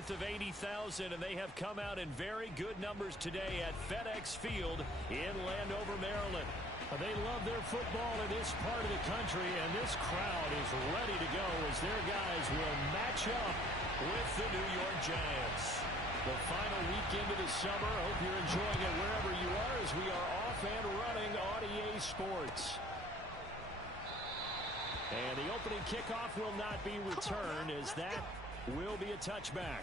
north of 80,000, and they have come out in very good numbers today at FedEx Field in Landover, Maryland. They love their football in this part of the country, and this crowd is ready to go as their guys will match up with the New York Giants. The final weekend of the summer. Hope you're enjoying it wherever you are as we are off and running on EA Sports. And the opening kickoff will not be returned as that will be a touchback.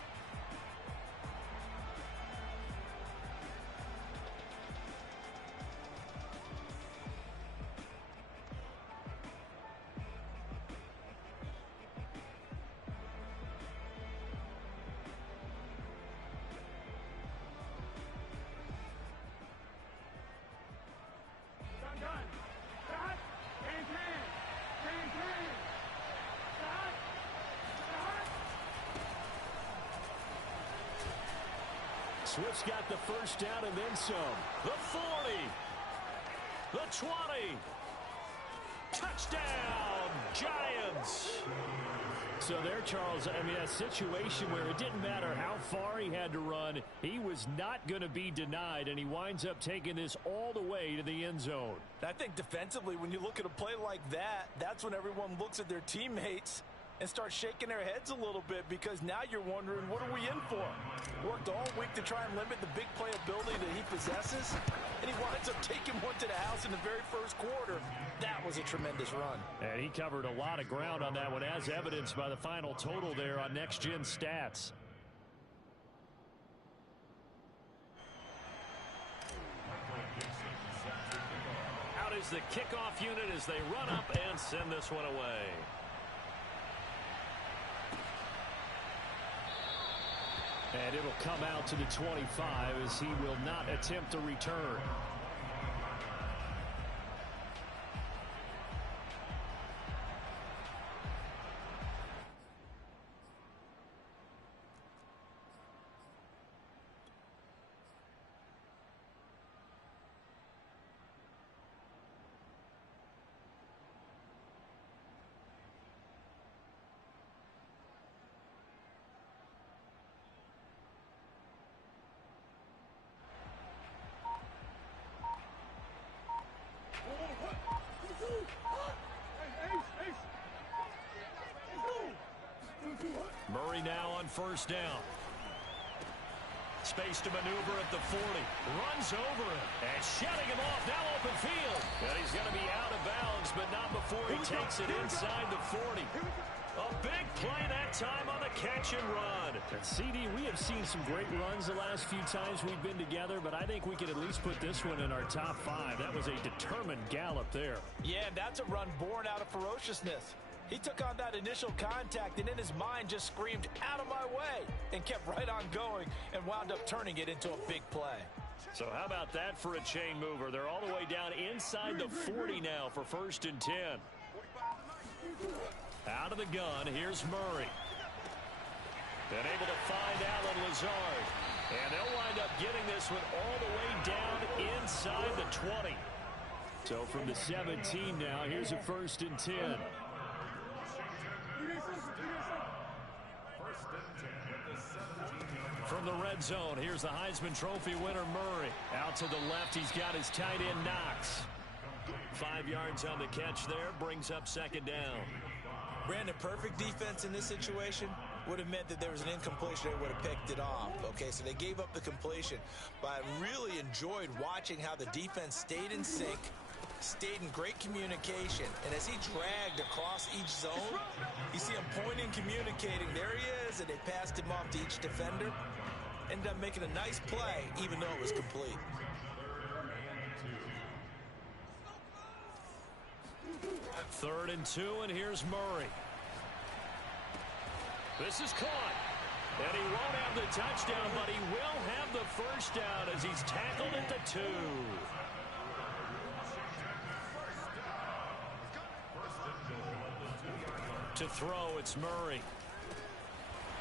Swift's got the first down and then some. The 40. The 20. Touchdown, Giants. So there, Charles, I mean, a situation where it didn't matter how far he had to run. He was not going to be denied, and he winds up taking this all the way to the end zone. I think defensively, when you look at a play like that, that's when everyone looks at their teammates and start shaking their heads a little bit, because now you're wondering, what are we in for? Worked all week to try and limit the big play ability that he possesses, and he winds up taking one to the house in the very first quarter. That was a tremendous run. And he covered a lot of ground on that one, as evidenced by the final total there on Next Gen Stats. Out is the kickoff unit as they run up and send this one away. And it'll come out to the 25 as he will not attempt a return. Murray now on first down. Space to maneuver at the 40. Runs over him. And shutting him off. Now open field. And he's going to be out of bounds, but not before he takes it inside the 40. A big play that time on the catch and run. And CD, we have seen some great runs the last few times we've been together, but I think we could at least put this one in our top 5. That was a determined gallop there. Yeah, that's a run born out of ferociousness. He took on that initial contact and in his mind just screamed, "Out of my way," and kept right on going and wound up turning it into a big play. So how about that for a chain mover? They're all the way down inside the 40 now for 1st and 10. Out of the gun, here's Murray. Then able to find Allen Lazard. And they'll wind up getting this one all the way down inside the 20. So from the 17 now, here's a 1st and 10. From the red zone, here's the Heisman Trophy winner, Murray. Out to the left, he's got his tight end, Knox. 5 yards on the catch there, brings up 2nd down. Brandon, perfect defense in this situation would have meant that there was an incompletion. They would have picked it off. Okay, so they gave up the completion. But I really enjoyed watching how the defense stayed in sync, stayed in great communication, and as he dragged across each zone, you see him pointing, communicating. There he is, and they passed him off to each defender. Ended up making a nice play, even though it was complete. Third and 2, and here's Murray. This is caught. And he won't have the touchdown, but he will have the first down as he's tackled at the 2. To throw, it's Murray.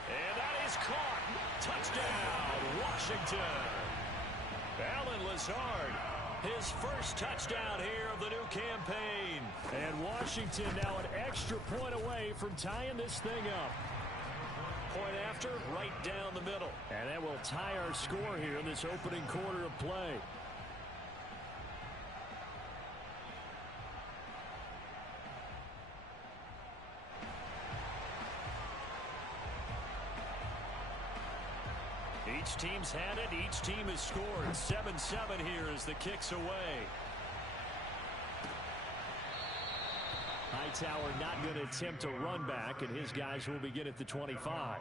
And that is caught. Touchdown, Washington. Allen Lazard, his first touchdown here of the new campaign. And Washington now an extra point away from tying this thing up. Boy, going after? Right down the middle. And that will tie our score here in this opening quarter of play. Each team's had it. Each team has scored. 7-7 here as the kick's away. Hightower not going to attempt a run back, and his guys will begin at the 25.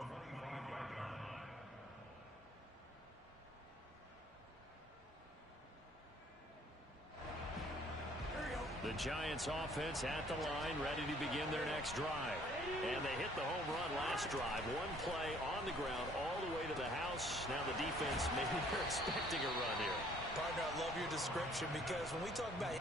The Giants offense at the line, ready to begin their next drive. And they hit the home run last drive. One play on the ground all the way to the house. Now the defense, maybe they're expecting a run here. Partner, I love your description because when we talk about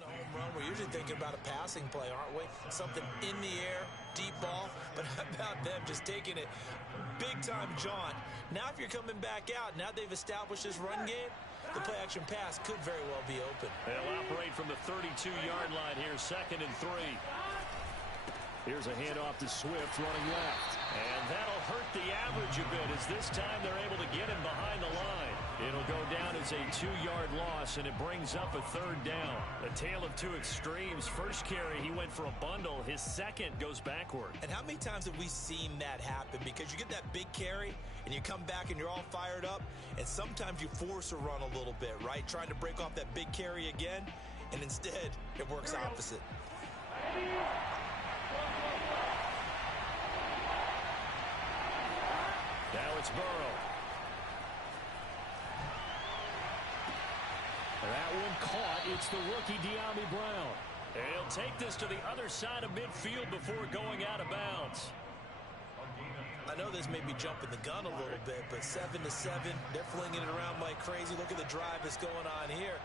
the home run, we're usually thinking about a passing play, aren't we? Something in the air, deep ball, but how about them just taking it big-time jaunt? Now if you're coming back out, now they've established this run game, the play-action pass could very well be open. They'll operate from the 32-yard line here, 2nd and 3. Here's a handoff to Swift running left. And that'll hurt the average a bit as this time they're able to get him behind the line. It'll go down as a 2-yard loss, and it brings up a 3rd down. A tale of two extremes. First carry, he went for a bundle. His second goes backward. And how many times have we seen that happen? Because you get that big carry, and you come back and you're all fired up, and sometimes you force a run a little bit, right? Trying to break off that big carry again, and instead it works opposite. Now it's Burrow. That one caught. It's the rookie De'Ami Brown. And he'll take this to the other side of midfield before going out of bounds. I know this may be jumping the gun a little bit, but 7-7, they're flinging it around like crazy. Look at the drive that's going on here.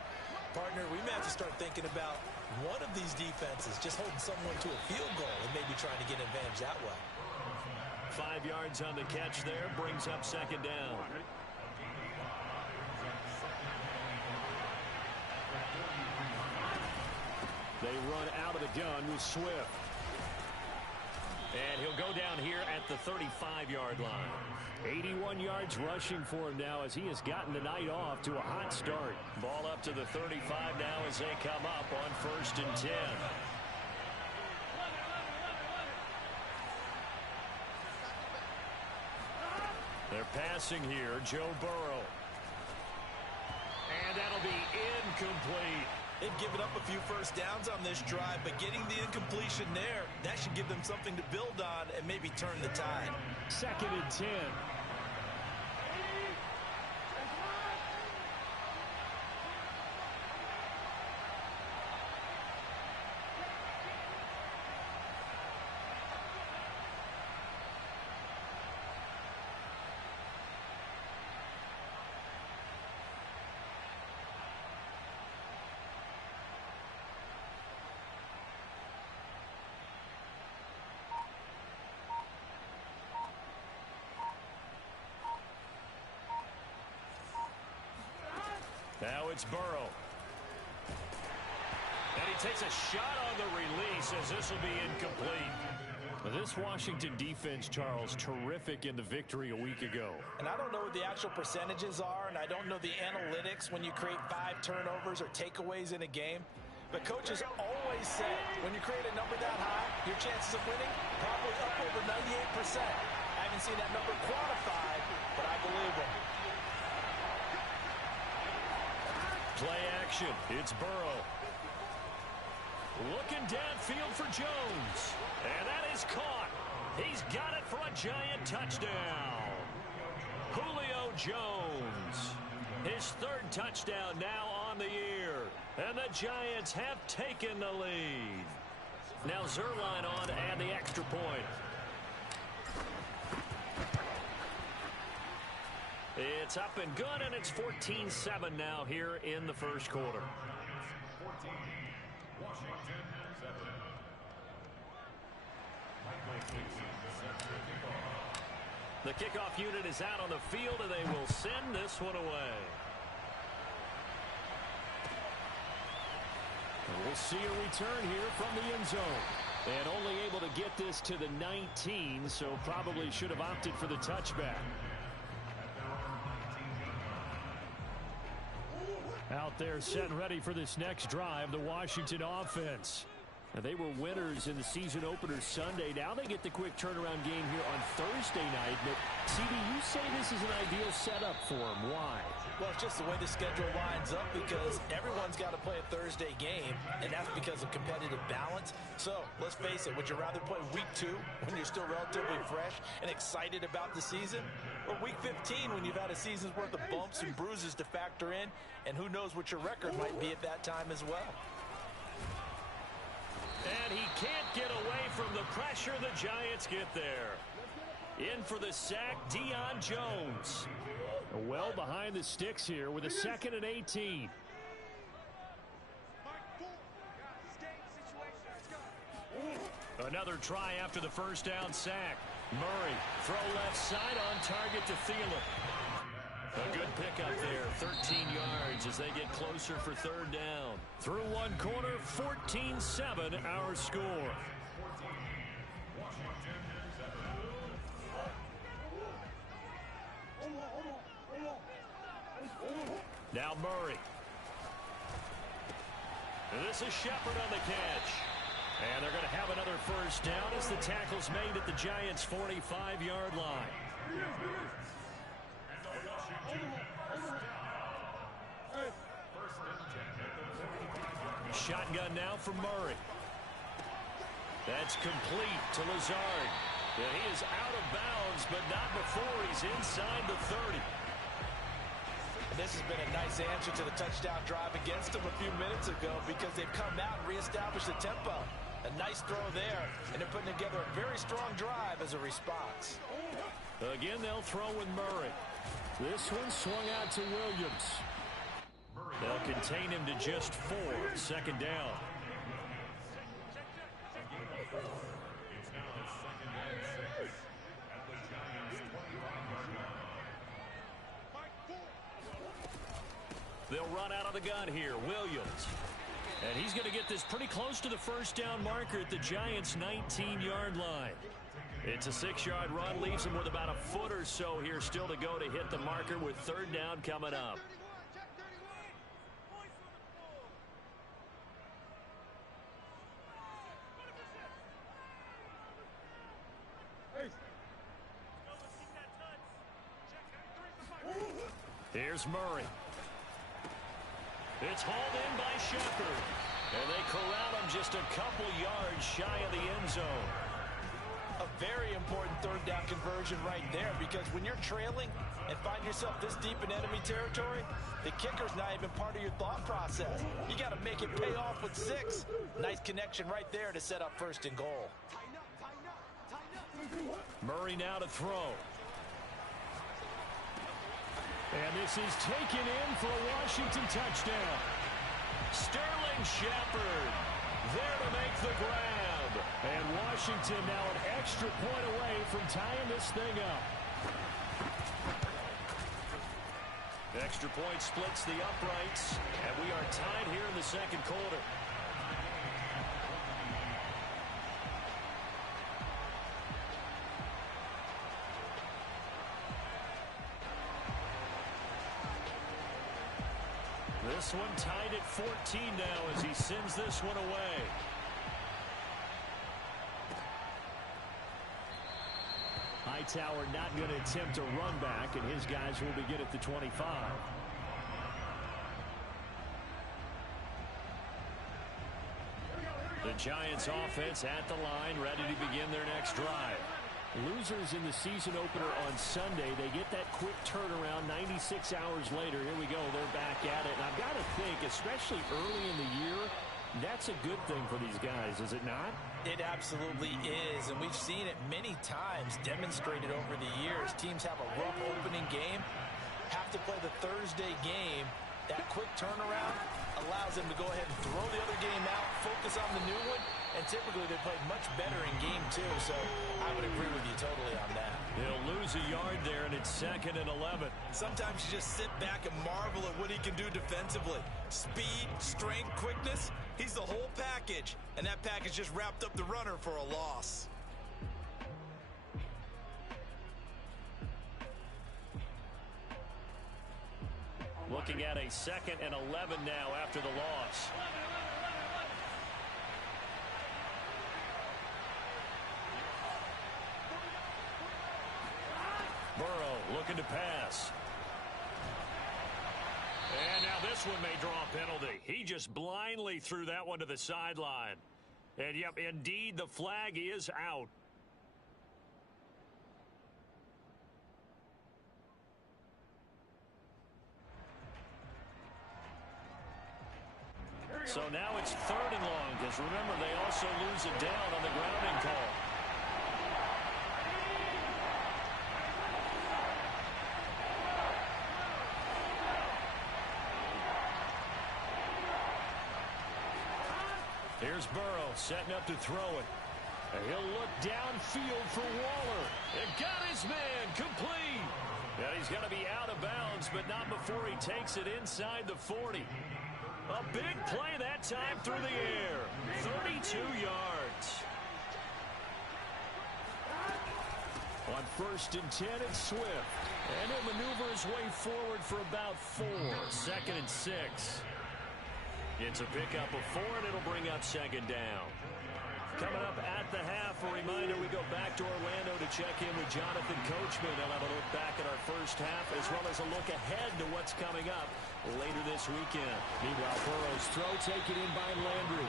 Partner, we may have to start thinking about one of these defenses just holding someone to a field goal and maybe trying to get an advantage that way. 5 yards on the catch there, brings up 2nd down. They run out of the gun with Swift. And he'll go down here at the 35-yard line. 81 yards rushing for him now as he has gotten the night off to a hot start. Ball up to the 35 now as they come up on 1st and 10. They're passing here, Joe Burrow. And that'll be incomplete. They've given up a few first downs on this drive, but getting the incompletion there, that should give them something to build on and maybe turn the tide. 2nd and 10. Now it's Burrow. And he takes a shot on the release as this will be incomplete. This Washington defense, Charles, terrific in the victory a week ago. And I don't know what the actual percentages are, and I don't know the analytics when you create 5 turnovers or takeaways in a game. But coaches always say when you create a number that high, your chances of winning probably up over 98%. I haven't seen that number quantified, but I believe him. Play action. It's Burrow. Looking downfield for Jones. And that is caught. He's got it for a giant touchdown. Julio Jones. His third touchdown now on the year. And the Giants have taken the lead. Now Zerline on to add the extra point. It's up and good, and it's 14-7 now here in the first quarter. The kickoff unit is out on the field, and they will send this one away. And we'll see a return here from the end zone. And only able to get this to the 19, so probably should have opted for the touchback. Out there set and ready for this next drive, the Washington offense. Now, they were winners in the season opener Sunday. Now they get the quick turnaround game here on Thursday night. But, CD, you say this is an ideal setup for them. Why? Well, it's just the way the schedule lines up because everyone's got to play a Thursday game, and that's because of competitive balance. So, let's face it, would you rather play week 2 when you're still relatively fresh and excited about the season? Or week 15 when you've had a season's worth of bumps and bruises to factor in, and who knows what your record might be at that time as well. And he can't get away from the pressure. The Giants get there. In for the sack, Deion Jones. Well behind the sticks here with a 2nd and 18. Another try after the first down sack. Murray, throw left side on target to Thielen. A good pickup there, 13 yards as they get closer for third down. Through one quarter, 14-7 our score. Now Murray. And this is Shepard on the catch. And they're going to have another first down as the tackle's made at the Giants' 45-yard line. Shotgun now from Murray. That's complete to Lazard. And he is out of bounds, but not before he's inside the 30. And this has been a nice answer to the touchdown drive against them a few minutes ago because they've come out and reestablished the tempo. A nice throw there, and they're putting together a very strong drive as a response. Again, they'll throw with Murray. This one swung out to Williams. They'll contain him to just 4. Second down. They'll run out of the gun here. Williams. And he's going to get this pretty close to the first down marker at the Giants' 19-yard line. It's a 6-yard run. Leaves him with about a foot or so here still to go to hit the marker with third down coming up. Here's Murray. It's hauled in by Shepard. And they corral him just a couple yards shy of the end zone. A very important third down conversion right there because when you're trailing and find yourself this deep in enemy territory, the kicker's not even part of your thought process. You got to make it pay off with 6. Nice connection right there to set up first and goal. Murray now to throw. And this is taken in for a Washington touchdown. Sterling Shepard there to make the grab. And Washington now an extra point away from tying this thing up. Extra point splits the uprights. And we are tied here in the second quarter. This one tied at 14 now as he sends this one away. High Hightower not going to attempt a run back, and his guys will begin at the 25. The Giants offense at the line, ready to begin their next drive. Losers in the season opener on Sunday, they get that quick turnaround 96 hours later. Here we go, they're back at it. And I've got to think, especially early in the year, that's a good thing for these guys, is it not? It absolutely is, and we've seen it many times demonstrated over the years. Teams have a rough opening game, have to play the Thursday game. That quick turnaround allows them to go ahead and throw the other game out, focus on the new one, and typically they play much better in game two, so I would agree with you totally on that. He'll lose a yard there, and it's 2nd and 11. Sometimes you just sit back and marvel at what he can do defensively. Speed, strength, quickness, he's the whole package, and that package just wrapped up the runner for a loss. Looking at a 2nd and 11 now after the loss. Burrow looking to pass. And now this one may draw a penalty. He just blindly threw that one to the sideline. And, yep, indeed, the flag is out. So now it's 3rd and long, because remember, they also lose it down on the grounding call. Here's Burrow setting up to throw it. And he'll look downfield for Waller. And got his man complete. And he's going to be out of bounds, but not before he takes it inside the 40. A big play that time through the air. 32 yards. On 1st and 10, it's Swift. And he'll maneuver his way forward for about 4. 2nd and 6. It's a pickup of 4, and it'll bring up 2nd down. Coming up at the half, a reminder, we go back to Orlando to check in with Jonathan Coachman. He'll have a look back at our first half, as well as a look ahead to what's coming up later this weekend. Meanwhile, Burrow's throw taken in by Landry.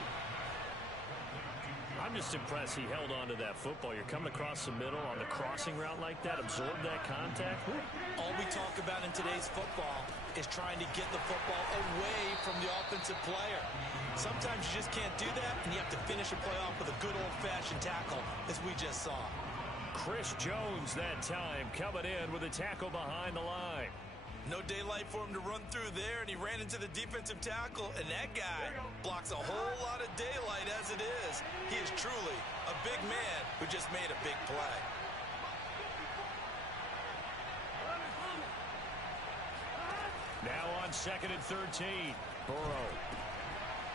I'm just impressed he held on to that football. You're coming across the middle on the crossing route like that, absorb that contact. All we talk about in today's football is trying to get the football away from the offensive player. Sometimes you just can't do that, and you have to finish a play off with a good old-fashioned tackle, as we just saw. Chris Jones that time coming in with a tackle behind the line. No daylight for him to run through there, and he ran into the defensive tackle, and that guy blocks a whole lot of daylight as it is. He is truly a big man who just made a big play. Now on 2nd and 13. Burrow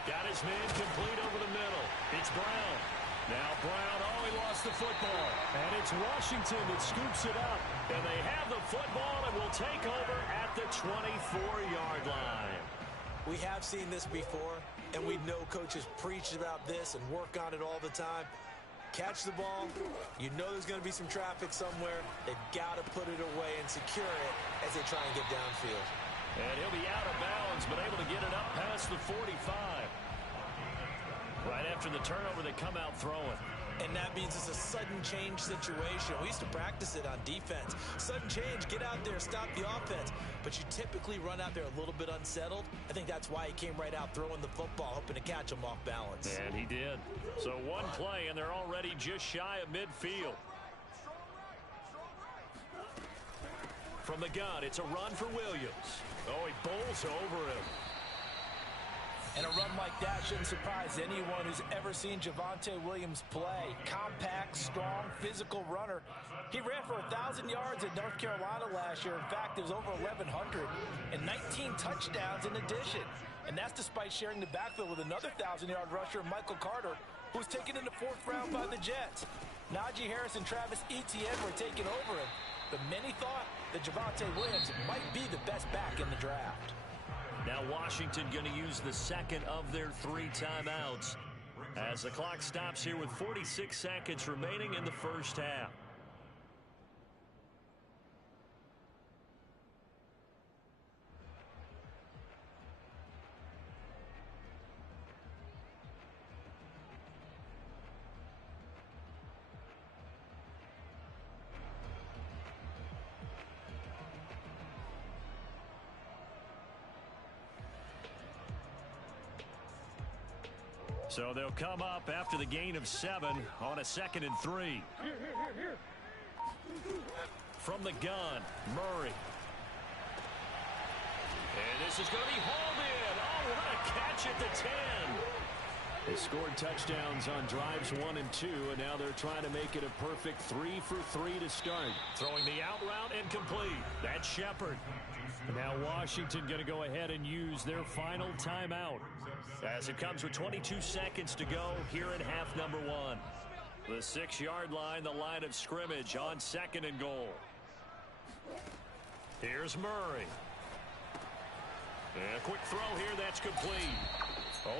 got his man complete over the middle. It's Brown. Now Brown, he lost the football. And it's Washington that scoops it up. And they have the football and will take over at the 24-yard line. We have seen this before, and we know coaches preach about this and work on it all the time. Catch the ball. You know there's going to be some traffic somewhere. They've got to put it away and secure it as they try and get downfield. And he'll be out of bounds, but able to get it up past the 45. Right after the turnover, they come out throwing. And that means it's a sudden change situation. We used to practice it on defense. Sudden change, get out there, stop the offense. But you typically run out there a little bit unsettled. I think that's why he came right out throwing the football, hoping to catch him off balance. And he did. So one play, and they're already just shy of midfield. From the gun, it's a run for Williams. Oh, he bowls over him. And a run like that shouldn't surprise anyone who's ever seen Javonte Williams play. Compact, strong, physical runner. He ran for 1,000 yards at North Carolina last year. In fact, it was over 1,100 and 19 touchdowns in addition. And that's despite sharing the backfield with another 1,000-yard rusher, Michael Carter, who was taken in the 4th round by the Jets. Najee Harris and Travis Etienne were taking over him. But many thought that Javonte Williams might be the best back in the draft. Now Washington going to use the second of their 3 timeouts as the clock stops here with 46 seconds remaining in the first half. So they'll come up after the gain of 7 on a 2nd and 3. From the gun, Murray. And this is going to be hauled in. Oh, what a catch at the 10. They scored touchdowns on drives 1 and 2, and now they're trying to make it a perfect 3 for 3 to start. Throwing the out route incomplete. That's Shepard. Now Washington going to go ahead and use their final timeout as it comes with 22 seconds to go here in half number 1. The 6-yard line, the line of scrimmage on 2nd and goal. Here's Murray. And a quick throw here, that's complete.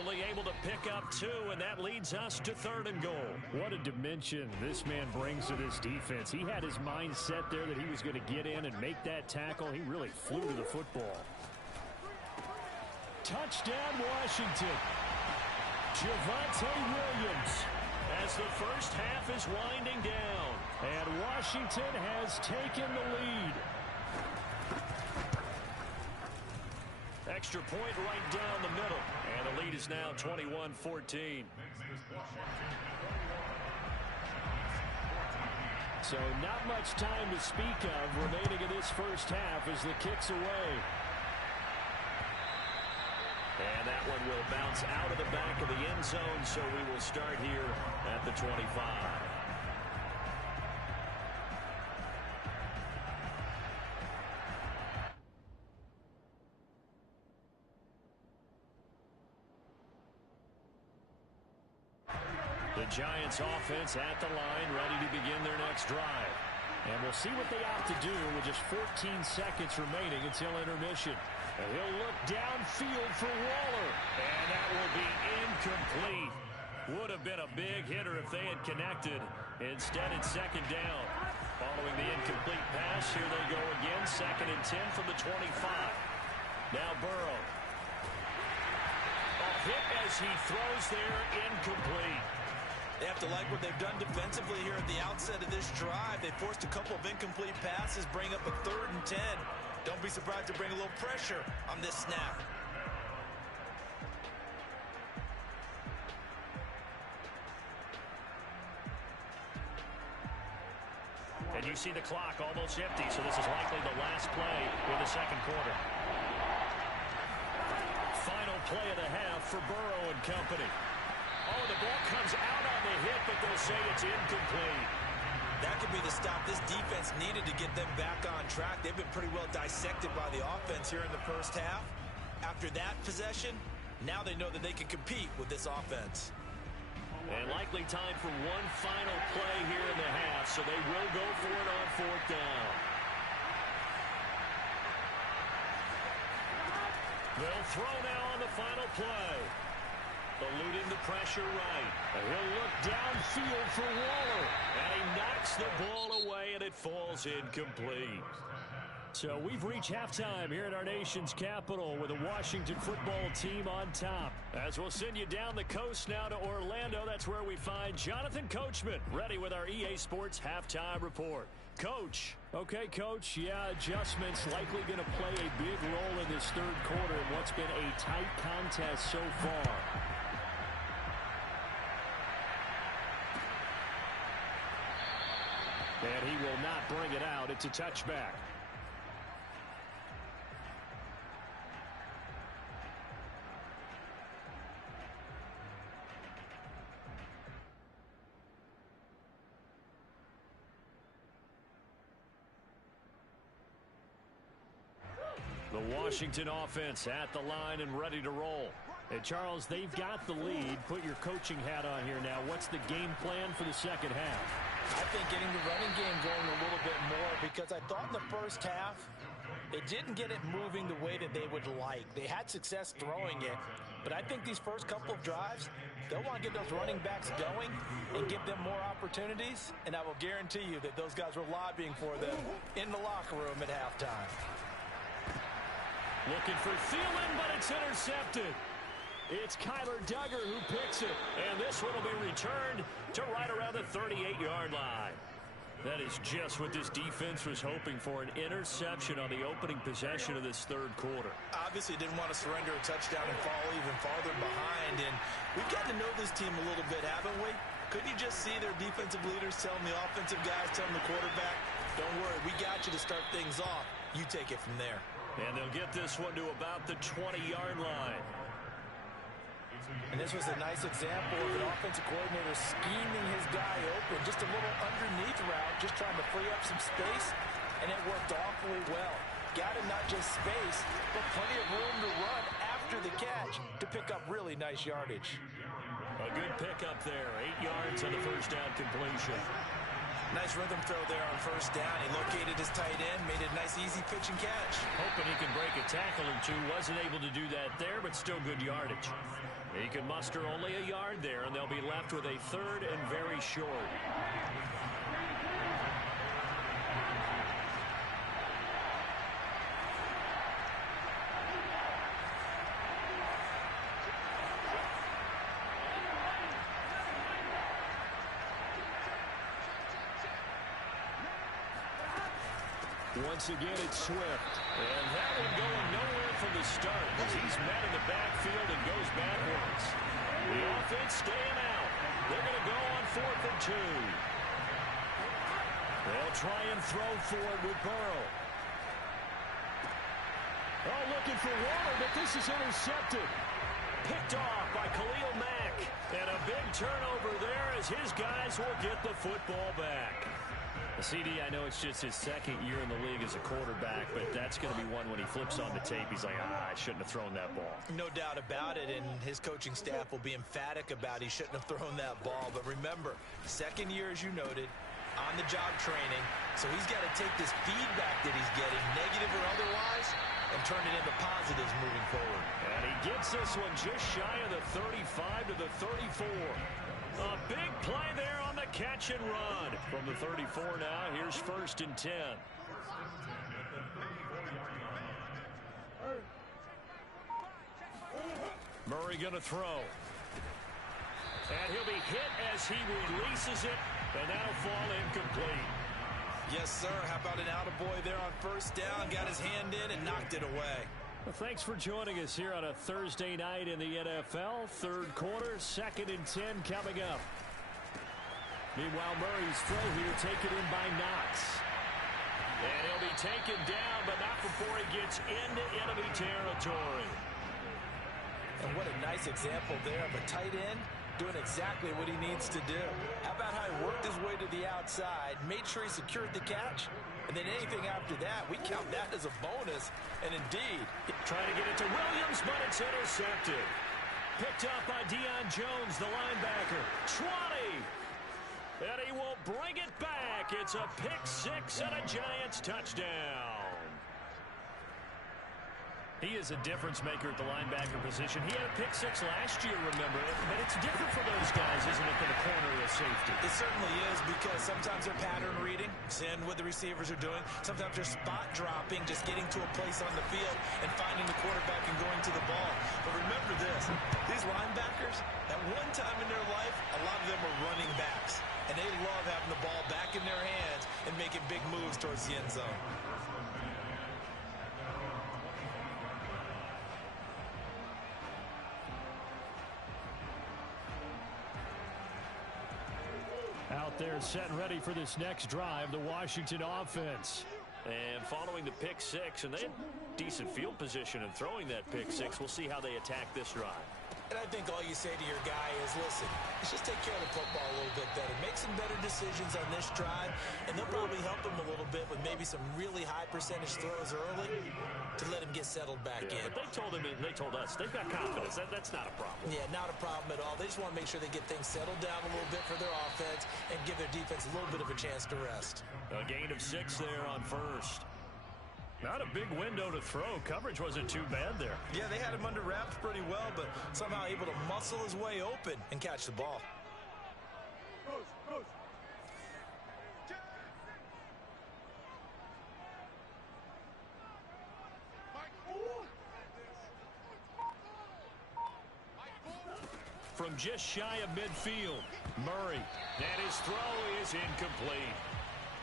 Only able to pick up 2, and that leads us to 3rd and goal. What a dimension this man brings to this defense. He had his mind set there that he was going to get in and make that tackle. He really flew to the football. Touchdown, Washington. Javonte Williams as the first half is winding down. And Washington has taken the lead. Extra point right down the middle. And the lead is now 21-14. So not much time to speak of remaining in this first half as the kick's away. And that one will bounce out of the back of the end zone, so we will start here at the 25. The Giants offense at the line, ready to begin their next drive. And we'll see what they opt to do with just 14 seconds remaining until intermission. And he'll look downfield for Waller. And that will be incomplete. Would have been a big hitter if they had connected. Instead, it's 2nd down. Following the incomplete pass, here they go again. 2nd and 10 from the 25. Now Burrow. A hit as he throws there, incomplete. They have to like what they've done defensively here at the outset of this drive. They forced a couple of incomplete passes, bring up a 3rd and 10. Don't be surprised to bring a little pressure on this snap. And you see the clock almost empty, so this is likely the last play in the 2nd quarter. Final play of the half for Burrow and company. Oh, the ball comes out on the hit, but they'll say it's incomplete. That could be the stop this defense needed to get them back on track. They've been pretty well dissected by the offense here in the first half. After that possession, now they know that they can compete with this offense. And likely time for one final play here in the half, so they will go for it on 4th down. They'll throw now on the final play. Eluding the pressure right. And he'll look downfield for Waller. And he knocks the ball away, and it falls incomplete. So we've reached halftime here in our nation's capital with the Washington football team on top. As we'll send you down the coast now to Orlando, that's where we find Jonathan Coachman, ready with our EA Sports halftime report. Coach. Okay, Coach. Yeah, adjustments likely going to play a big role in this 3rd quarter in what's been a tight contest so far. And he will not bring it out. It's a touchback. The Washington offense at the line and ready to roll. And Charles, they've got the lead. Put your coaching hat on here now. What's the game plan for the 2nd half? I think getting the running game going a little bit more, because I thought in the first half they didn't get it moving the way that they would like. They had success throwing it, but I think these first couple of drives, they'll want to get those running backs going and give them more opportunities, and I will guarantee you that those guys were lobbying for them in the locker room at halftime. Looking for Thielen, but it's intercepted. It's Kyler Duggar who picks it, and this one will be returned to right around the 38-yard line. That is just what this defense was hoping for, an interception on the opening possession of this third quarter. Obviously didn't want to surrender a touchdown and fall even farther behind, and we've got to know this team a little bit, haven't we? Couldn't you just see their defensive leaders telling the offensive guys, telling the quarterback, don't worry, we got you to start things off. You take it from there. And they'll get this one to about the 20-yard line. And this was a nice example of an offensive coordinator scheming his guy open. Just a little underneath route, just trying to free up some space, and it worked awfully well. Got him not just space, but plenty of room to run after the catch to pick up really nice yardage. A good pickup there, 8 yards on the first down completion. Nice rhythm throw there on first down. He located his tight end, made it a nice, easy pitch and catch. Hoping he could break a tackle or two. Wasn't able to do that there, but still good yardage. He can muster only a yard there, and they'll be left with a third and very short. Once again, it's Swift. And that one going nowhere from the start as he's met in the backfield and goes backwards. The offense staying out. They're going to go on 4th and 2. They'll try and throw for it with Burrow. Oh, looking for Waller, but this is intercepted. Picked off by Khalil Mack. And a big turnover there as his guys will get the football back. CD, I know it's just his second year in the league as a quarterback, but that's going to be one when he flips on the tape, he's like, I shouldn't have thrown that ball. No doubt about it, and his coaching staff will be emphatic about he shouldn't have thrown that ball. But remember, second year, as you noted, on-the-job training, so he's got to take this feedback that he's getting, negative or otherwise, and turn it into positives moving forward. And he gets this one just shy of the 35 to the 34. A big play there on the catch and run. From the 34 now, here's 1st and 10. Murray going to throw. And he'll be hit as he releases it, and that'll fall incomplete. Yes, sir. How about an attaboy there on first down? Got his hand in and knocked it away. Well, thanks for joining us here on a Thursday night in the NFL. Third quarter, 2nd and 10 coming up. Meanwhile, Murray's throw here taken in by Knox. And he'll be taken down, but not before he gets into enemy territory. And what a nice example there of a tight end doing exactly what he needs to do. How about how he worked his way to the outside, made sure he secured the catch, and then anything after that, we count that as a bonus. And indeed, trying to get it to Williams, but it's intercepted. Picked up by Deion Jones, the linebacker. 20. And he will bring it back. It's a pick-6 and a Giants touchdown. He is a difference maker at the linebacker position. He had a pick-6 last year, remember. But it's different for those guys, isn't it, than a corner or a safety? It certainly is, because sometimes they're pattern reading, seeing what the receivers are doing. Sometimes they're spot dropping, just getting to a place on the field and finding the quarterback and going to the ball. But remember this, these linebackers, at one time in their life, a lot of them were running backs. And they love having the ball back in their hands and making big moves towards the end zone. Out there set and ready for this next drive, the Washington offense. And following the pick-6, and they had decent field position in throwing that pick-6. We'll see how they attack this drive. And I think all you say to your guy is, listen, let's just take care of the football a little bit better. Make some better decisions on this drive, and they'll probably help him a little bit with maybe some really high percentage throws early to let him get settled back in. But they told us, they've got confidence. That's not a problem. Yeah, not a problem at all. They just want to make sure they get things settled down a little bit for their offense and give their defense a little bit of a chance to rest. A gain of 6 there on first. Not a big window to throw. Coverage wasn't too bad there. Yeah, they had him under wraps pretty well, but somehow able to muscle his way open and catch the ball. From just shy of midfield, Murray. And his throw is incomplete.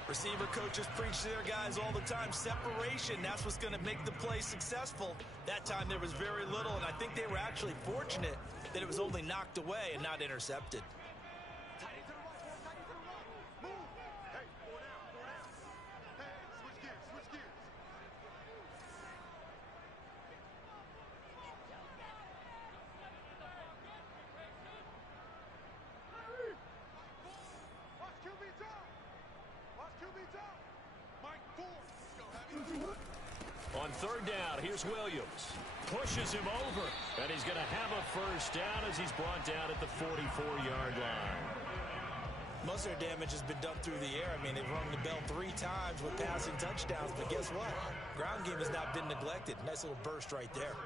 Receiver coaches preach to their guys all the time. Separation, that's what's going to make the play successful. That time there was very little, and I think they were actually fortunate that it was only knocked away and not intercepted. On third down, here's Williams. Pushes him over, and he's going to have a first down as he's brought down at the 44-yard line. Most of their damage has been done through the air. I mean, they've rung the bell 3 times with passing touchdowns, but guess what? Ground game has not been neglected. Nice little burst right there.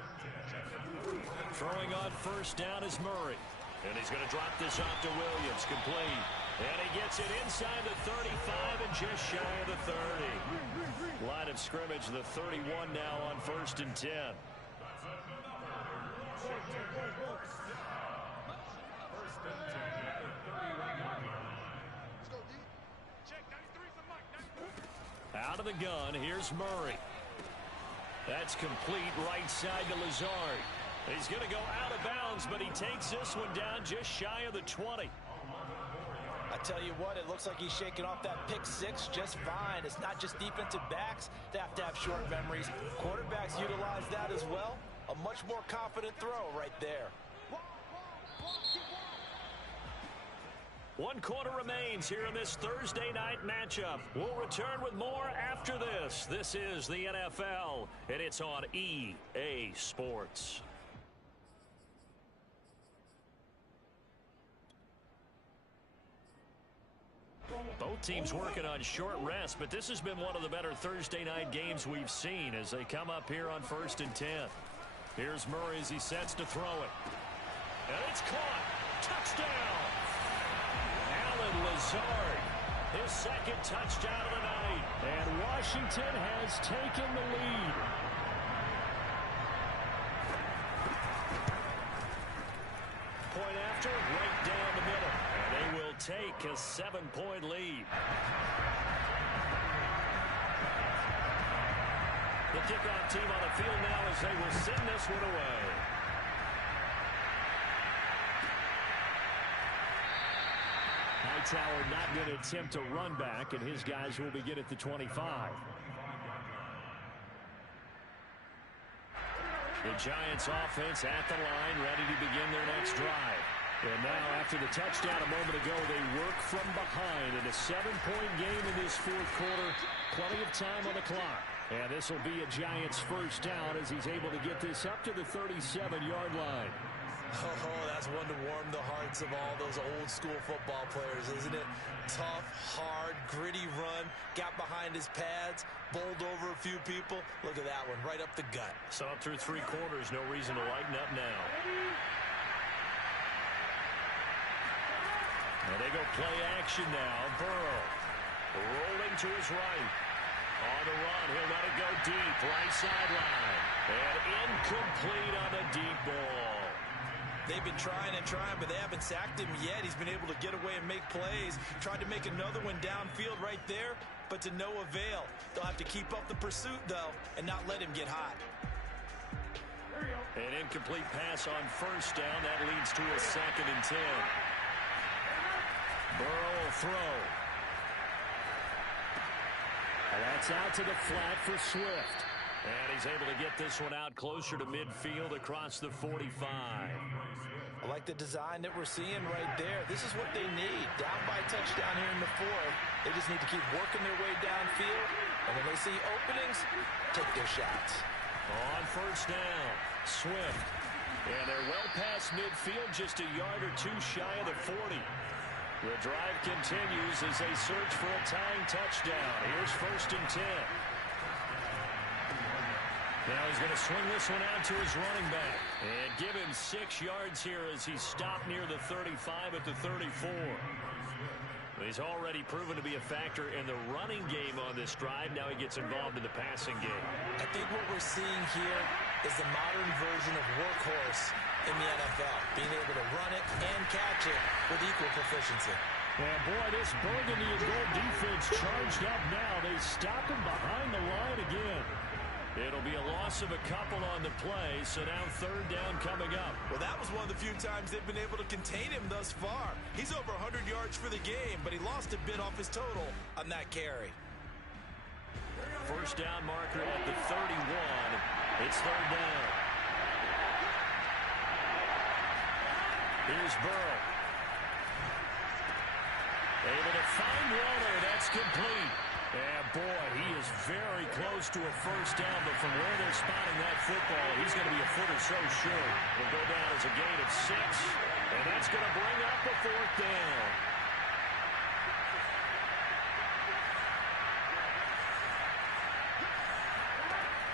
Throwing on first down is Murray. And he's going to drop this off to Williams. Complete. And he gets it inside the 35 and just shy of the 30. Line of scrimmage, the 31 now on 1st and 10. Out of the gun, here's Murray. That's complete right side to Lazard. He's going to go out of bounds, but he takes this one down just shy of the 20. I tell you what, it looks like he's shaking off that pick 6 just fine. It's not just defensive backs that have to have short memories. Quarterbacks utilize that as well. A much more confident throw right there. 1 quarter remains here in this Thursday night matchup. We'll return with more after this. This is the NFL, and it's on EA Sports. Both teams working on short rest, but this has been one of the better Thursday night games we've seen as they come up here on 1st and 10. Here's Murray as he sets to throw it. And it's caught. Touchdown! Alan Lazard, his 2nd touchdown of the night. And Washington has taken the lead. Point after, right down the middle. And they will take a 7-point lead. The kickoff team on the field now as they will send this one away. Hightower not going to attempt a run back, and his guys will begin at the 25. The Giants offense at the line, ready to begin their next drive. And now, after the touchdown a moment ago, they work from behind in a 7-point game in this 4th quarter. Plenty of time on the clock. And this will be a Giants first down as he's able to get this up to the 37-yard line. Oh, that's one to warm the hearts of all those old school football players, isn't it? Tough, hard, gritty run, got behind his pads, bowled over a few people. Look at that one, right up the gut. Saw it through 3 quarters, no reason to lighten up now. And they go play action now. Burrow rolling to his right. On the run, he'll let it go deep, right sideline. And incomplete on the deep ball. They've been trying and trying, but they haven't sacked him yet. He's been able to get away and make plays. Tried to make another one downfield right there, but to no avail. They'll have to keep up the pursuit, though, and not let him get hot. An incomplete pass on first down. That leads to a 2nd and 10. Burrow will throw. And that's out to the flat for Swift. And he's able to get this one out closer to midfield across the 45. I like the design that we're seeing right there. This is what they need. Down by touchdown here in the 4th. They just need to keep working their way downfield. And when they see openings, take their shots. On first down, Swift. And they're well past midfield, just a yard or 2 shy of the 40. The drive continues as they search for a tying touchdown. Here's 1st and 10. Now he's going to swing this one out to his running back. And give him 6 yards here as he's stopped near the 35 at the 34. He's already proven to be a factor in the running game on this drive. Now he gets involved in the passing game. I think what we're seeing here is the modern version of workhorse in the NFL. Being able to run it and catch it with equal proficiency. And boy, this burgundy and gold defense charged up now. They stop him behind the line again. It'll be a loss of a couple on the play, so now third down coming up. Well, that was one of the few times they've been able to contain him thus far. He's over 100 yards for the game, but he lost a bit off his total on that carry. First down marker at the 31. It's third down. Here's Burrow. Able to find Waller. That's complete. And boy, he is very close to a first down, but from where they're spotting that football, he's going to be a foot or so short. Will go down as a gain of 6, and that's going to bring up a fourth down.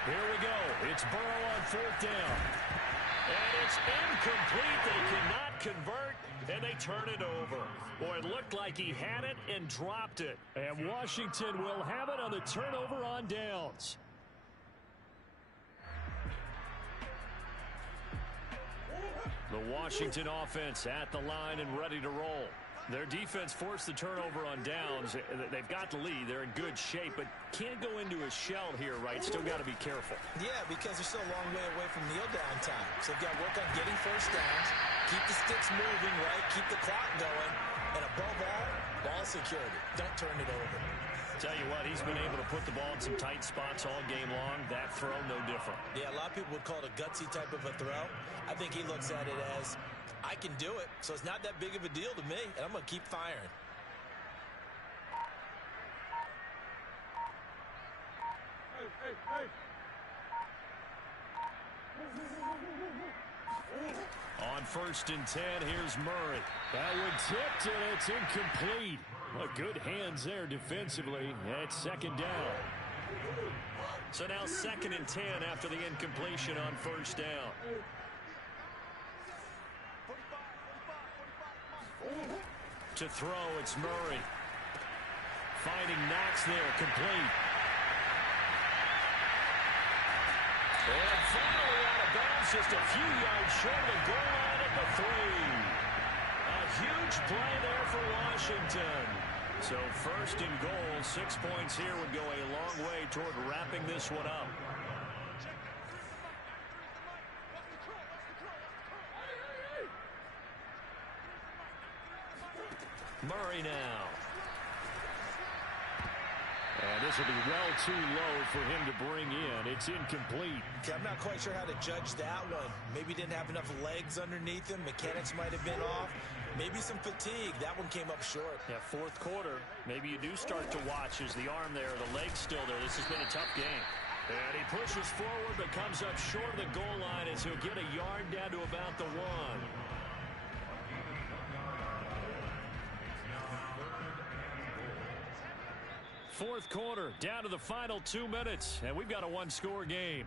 Here we go. It's Burrow on fourth down. And it's incomplete. They cannot convert, and they turn it over. Boy, it looked like he had it and dropped it. And Washington will have it on the turnover on downs. The Washington offense at the line and ready to roll. Their defense forced the turnover on downs. They've got the lead. They're in good shape, but can't go into a shell here, right? Still got to be careful. Yeah, because they're still a long way away from kneel down time. So they've got to work on getting first downs, keep the sticks moving, right? Keep the clock going. And above all, ball security. Don't turn it over. Tell you what, he's been able to put the ball in some tight spots all game long. That throw, no different. Yeah, a lot of people would call it a gutsy type of a throw. I think he looks at it as, I can do it, so it's not that big of a deal to me, and I'm going to keep firing. On first and 10, here's Murray. That one tipped, and it's incomplete. Well, good hands there defensively. That's second down. So now second and 10 after the incompletion on first down. To throw, it's Murray. Finding Knox there, complete. And finally out of bounds, just a few yards short of the goal line at the 3. A huge play there for Washington. So first and goal, 6 points here would go a long way toward wrapping this one up. Murray now. And this will be well too low for him to bring in. It's incomplete. Okay, I'm not quite sure how to judge that one. Maybe didn't have enough legs underneath him. Mechanics might have been off. Maybe some fatigue. That one came up short. Yeah, fourth quarter. Maybe you do start to watch as the arm there, the leg's still there. This has been a tough game. And he pushes forward but comes up short of the goal line as he'll get a yard down to about the 1. Fourth quarter, down to the final 2 minutes, and we've got a one-score game.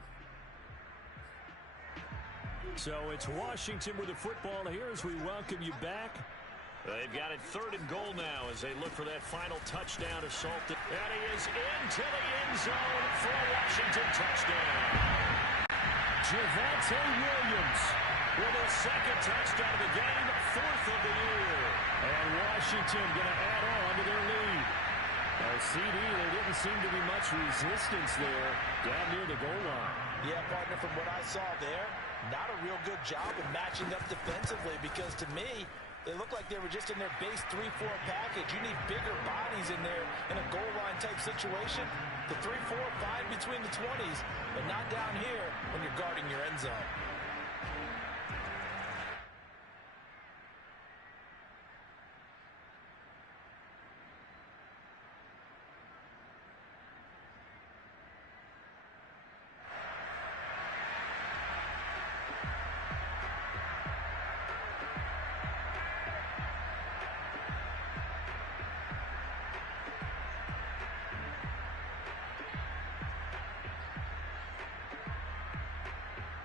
So it's Washington with the football here as we welcome you back. They've got it third and goal now as they look for that final touchdown assault. And he is into the end zone for a Washington touchdown. Javonte Williams with his second touchdown of the game, 4th of the year. And Washington going to add on to their lead. CD, there didn't seem to be much resistance there down near the goal line. Yeah, partner, from what I saw there, not a real good job of matching up defensively because to me, they looked like they were just in their base 3-4 package. You need bigger bodies in there in a goal line type situation. The 3-4, fine between the 20s, but not down here when you're guarding your end zone.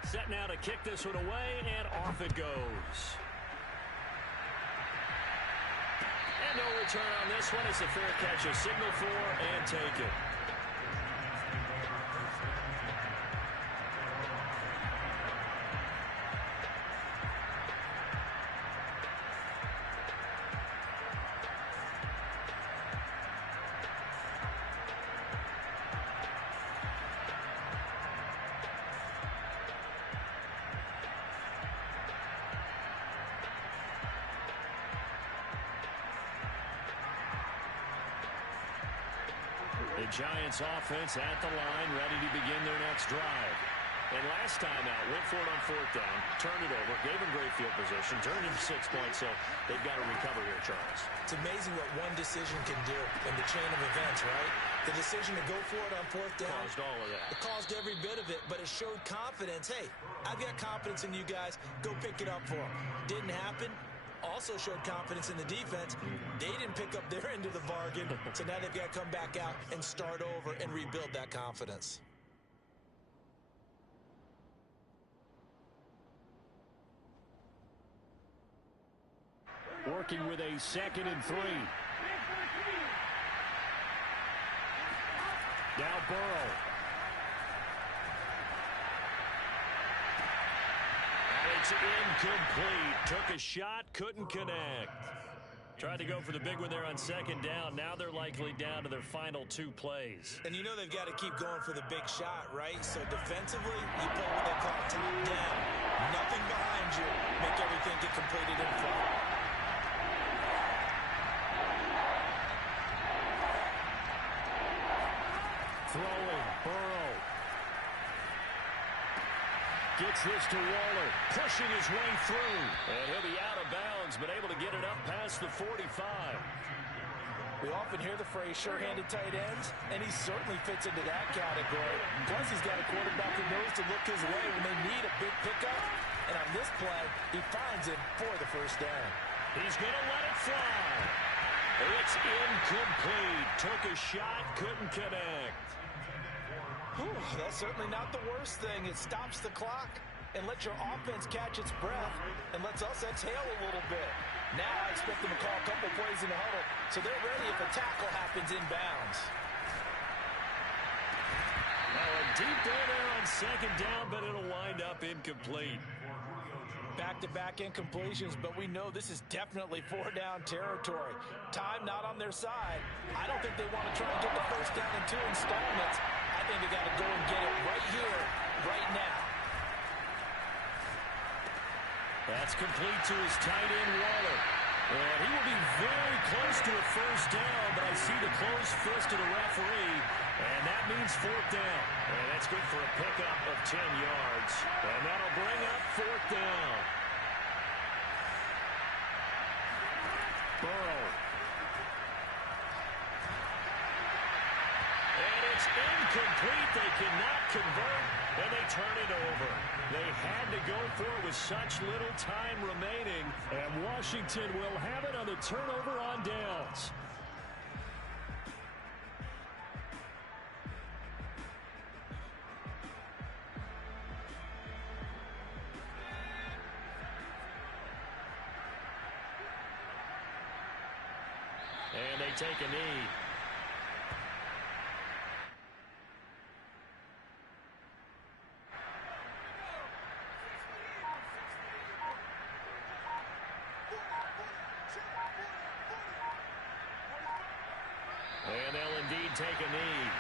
Set now to kick this one away, and off it goes. And no return on this one. It's a fair catch, a signal for, and take it. The Giants offense at the line, ready to begin their next drive. And last time out, went for it on fourth down, turned it over, gave him great field position, turned him 6 points, so they've got to recover here, Charles. It's amazing what one decision can do in the chain of events, right? The decision to go for it on fourth down Caused all of that. It caused every bit of it, but it showed confidence. Hey, I've got confidence in you guys. Go pick it up for them. Didn't happen. Also showed confidence in the defense. They didn't pick up their end of the bargain, so now they've got to come back out and start over and rebuild that confidence. Working with a 2nd and 3. Now Burrow. And it's incomplete. Took a shot, couldn't connect. Tried to go for the big one there on 2nd down. Now they're likely down to their final 2 plays. And you know they've got to keep going for the big shot, right? So defensively, you play what they call top down. Nothing behind you. Make everything get completed in front. Throwing, Burrow. Gets this to Waller, pushing his way through. And he'll be out of bounds, but able to get it up past the 45. We often hear the phrase sure-handed tight ends, and he certainly fits into that category. Plus, he's got a quarterback who knows to look his way when they need a big pickup. And on this play, he finds him for the first down. He's going to let it fly. It's incomplete. Took a shot, couldn't connect. Whew, that's certainly not the worst thing. It stops the clock and lets your offense catch its breath and lets us exhale a little bit. Now I expect them to call a couple plays in the huddle so they're ready if a tackle happens inbounds. Now a deep ball there on 2nd down, but it'll wind up incomplete. Back-to-back incompletions, but we know this is definitely 4-down territory. Time not on their side. I don't think they want to try and get the first down in 2 installments. I think they got to go and get it right here, right now. That's complete to his tight end, Waller. And he will be very close to a first down, but I see the closed fist of the referee, and that means 4th down. And that's good for a pickup of 10 yards. And that'll bring up 4th down. Burrow. And it's incomplete. They cannot convert, and they turn it over. They had to go for it with such little time remaining, and Washington will have it on the turnover on downs. And they take a knee. And they'll indeed take a knee.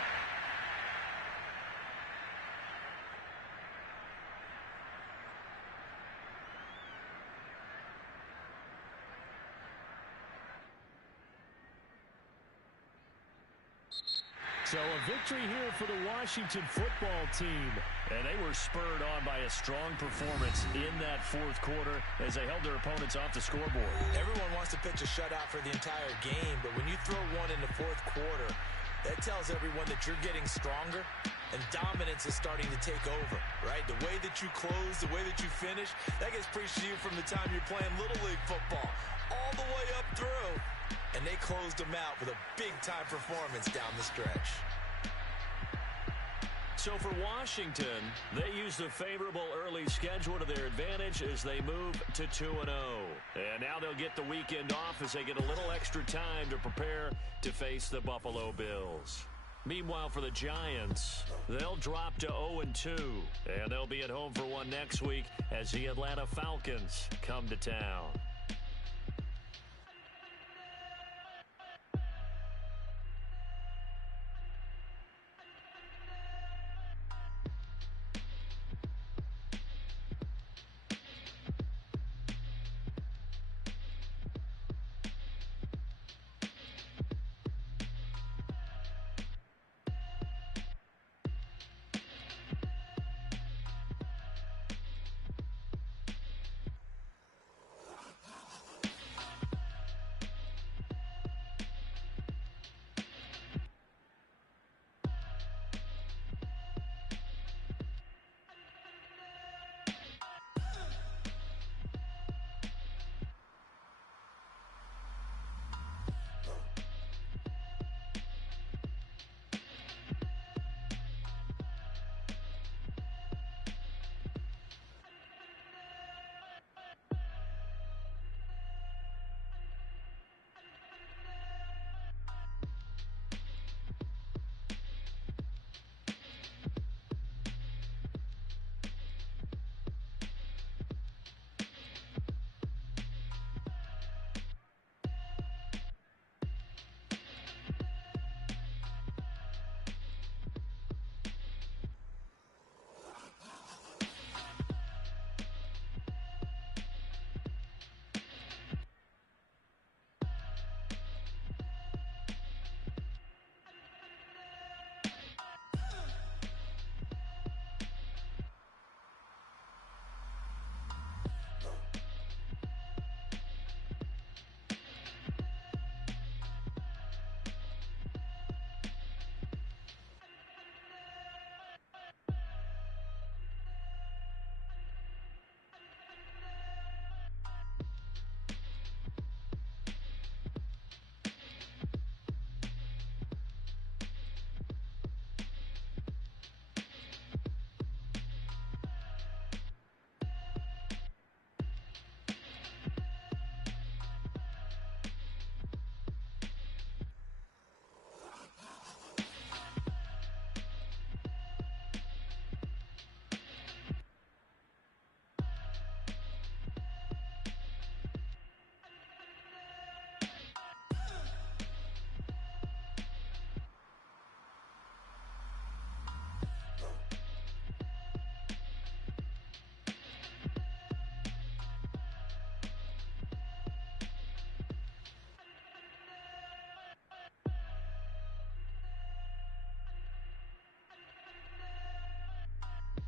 So a victory here for the Washington football team. And they were spurred on by a strong performance in that 4th quarter as they held their opponents off the scoreboard. Everyone wants to pitch a shutout for the entire game, but when you throw one in the 4th quarter, that tells everyone that you're getting stronger and dominance is starting to take over, right? The way that you close, the way that you finish, that gets preached to you from the time you're playing Little League football all the way up through. And they closed them out with a big-time performance down the stretch. So for Washington, they used a favorable early schedule to their advantage as they move to 2-0. And now they'll get the weekend off as they get a little extra time to prepare to face the Buffalo Bills. Meanwhile, for the Giants, they'll drop to 0-2, and they'll be at home for one next week as the Atlanta Falcons come to town.